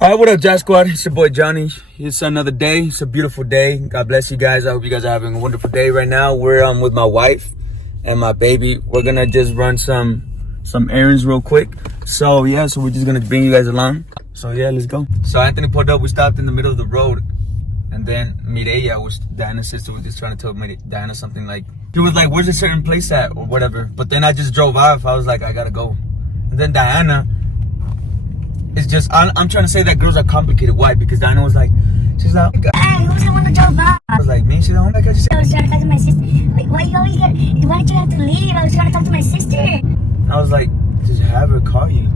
All right, what up, Jack Squad? It's your boy Johnny. It's another day. It's a beautiful day. God bless you guys. I hope you guys are having a wonderful day right now. We're with my wife and my baby. We're gonna just run some errands real quick. So yeah, so we're just gonna bring you guys along. So yeah, let's go. So Anthony pulled up. We stopped in the middle of the road, and then Mireya, which Diana's sister, was just trying to tell Diana something like, he was like, "Where's a certain place at?" or whatever. But then I just drove off. I was like, I gotta go. And then Diana. It's just, I'm trying to say that girls are complicated. Why? Because Diana was like, she's like, hey, who's the one that drove off? I was like, me? She's like, oh my God, I was trying to talk to my sister. Like, why did you have to leave? I was trying to talk to my sister. And I was like, just have her call you.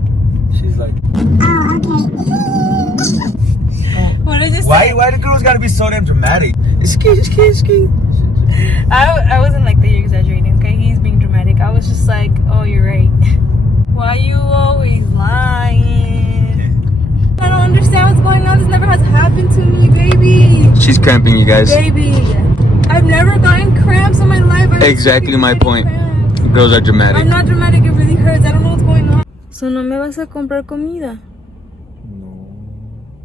She's like, oh, okay. What did you say? Why the girls gotta be so damn dramatic? It's ski. I wasn't like that you're exaggerating, okay? He's being dramatic. I was just like, oh, you're right. Why you always lying? I don't understand what's going on. This never has happened to me, baby. She's cramping, you guys. Baby, I've never gotten cramps in my life. Exactly my point. Cramps. Girls are dramatic. I'm not dramatic. It really hurts. I don't know what's going on. So, ¿no me vas a comprar comida?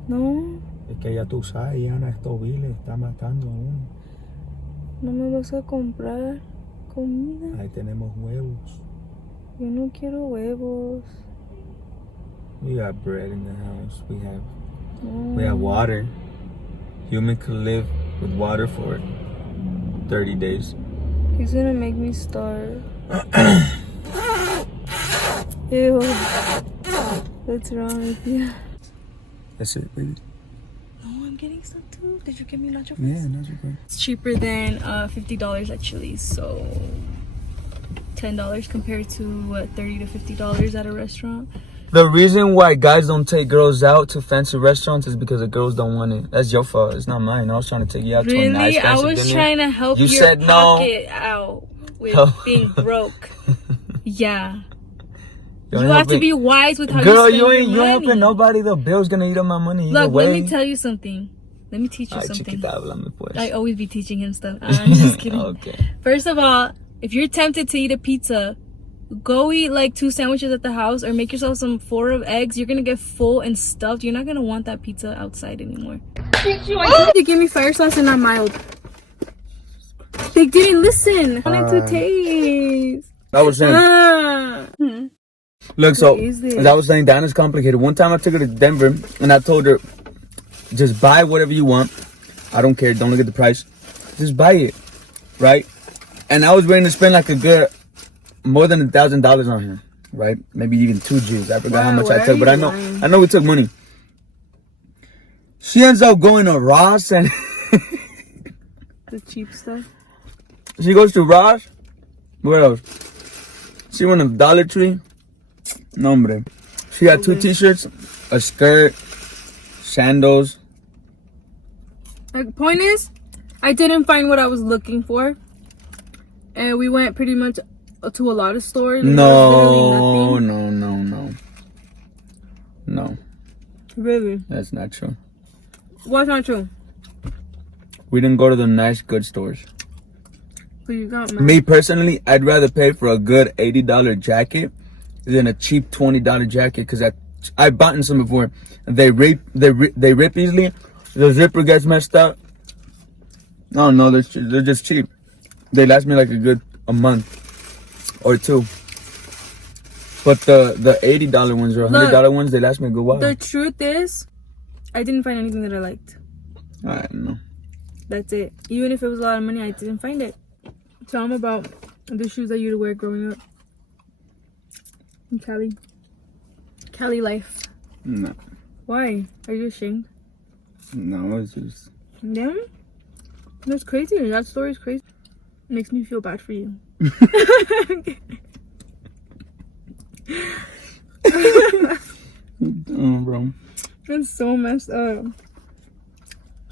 No. Es que ya tú sabes, Diana, estos viles está matando a uno. ¿No me vas a comprar comida? Ahí tenemos huevos. Yo no quiero huevos. We got bread in the house. We have water. Human could live with water for 30 days. He's gonna make me starve. Ew. What's wrong with you? That's it, baby. No, I'm getting some too. Did you give me nacho fries? Yeah, nacho fries. It's cheaper than $50 at Chili's, so $10 compared to what, $30 to $50 at a restaurant. The reason why guys don't take girls out to fancy restaurants is because the girls don't want it. That's your fault. It's not mine. I was trying to take you out to a nice fancy I was dinner. trying to help You your said no. pocket out with being broke. Yeah. You ain't have helping. to be wise with how Girl, you spend you your ain't money. helping nobody. The bill's gonna eat up my money. Look, way. let me tell you something. Let me teach you Ay, something. chiquita, háblame, pues. I always be teaching him stuff. I'm just kidding. Okay. First of all, if you're tempted to eat a pizza, go eat like 2 sandwiches at the house or make yourself some 4 of eggs. You're gonna get full and stuffed. You're not gonna want that pizza outside anymore. You give me fire sauce and not mild. They didn't listen. I wanted to taste. I was saying. Look, so as I was saying, Diana's complicated. One time I took her to Denver and I told her, just buy whatever you want. I don't care. Don't look at the price. Just buy it, right? And I was ready to spend like a good more than $1,000 on her, right? Maybe even 2 G's. I forgot how much I took, but I know we took money. She ends up going to Ross and The cheap stuff. she goes to Ross. Where else? She went to Dollar Tree. No, hombre. She got 2 t-shirts, a skirt, sandals. The point is, I didn't find what I was looking for. And we went pretty much to a lot of stores. No. Really? That's not true. What's not true? We didn't go to the nice, good stores. But you got Me personally, I'd rather pay for a good $80 jacket than a cheap $20 jacket because I've bought some before. They rip easily. The zipper gets messed up. No, they're just cheap. They last me like a month or 2. But the $80 ones or $100 ones, they last me a good while. The truth is, I didn't find anything that I liked. I don't know. That's it. Even if it was a lot of money, I didn't find it. Tell them about the shoes that you would wear growing up in Cali. Cali life. No. Why? Are you ashamed? No, it's just... Yeah? That's crazy. That story's crazy. Makes me feel bad for you. Oh, bro. That's so messed up.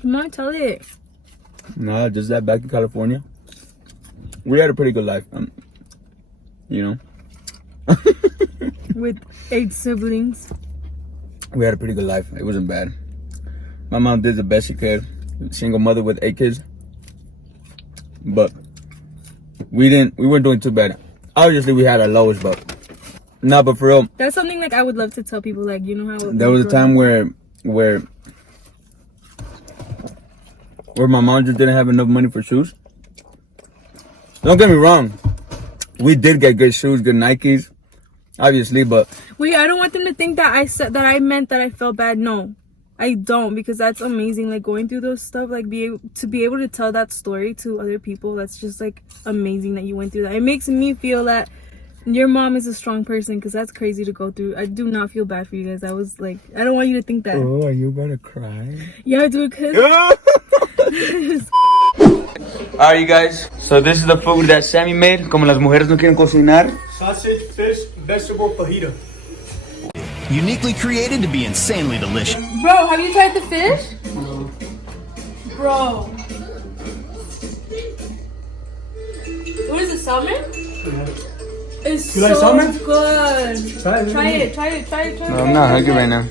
Come on, tell it. No, just that back in California, we had a pretty good life. You know. With 8 siblings. We had a pretty good life. It wasn't bad. My mom did the best she could. Single mother with 8 kids. But we weren't doing too bad. Obviously we had our lows, but no, but for real. That's something like I would love to tell people, like, you know how there was a time where where my mom just didn't have enough money for shoes. Don't get me wrong, we did get good shoes, good Nikes, obviously, but wait, I don't want them to think that I meant that I felt bad. No, I don't, because that's amazing. Like going through those stuff, like to be able to tell that story to other people, that's just like amazing that you went through that. It makes me feel that your mom is a strong person, because that's crazy to go through. I do not feel bad for you guys. I was like, I don't want you to think that. Oh, are you gonna cry? Yeah, dude, cause Alright, you guys, so this is the food that Sammy made. Como las mujeres no quieren cocinar. Sausage, fish, vegetable fajita. Uniquely created to be insanely delicious. bro, have you tried the fish? No. Bro. What is it, salmon? Yeah. It's You so like salmon? good. Try it. Try it. No, I'm not hungry right now.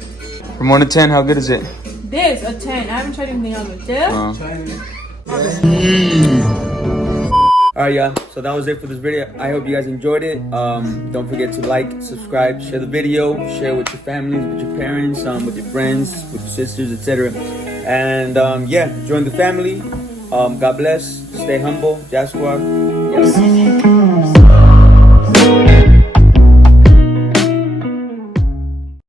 From 1 to 10, how good is it? This, a 10. I haven't tried anything else. This? Try it. Alright, y'all, so that was it for this video. I hope you guys enjoyed it. Don't forget to like, subscribe, share the video, share with your families, with your parents, with your friends, with your sisters, etc. And yeah, join the family. God bless. Stay humble. Jasquar. Yes.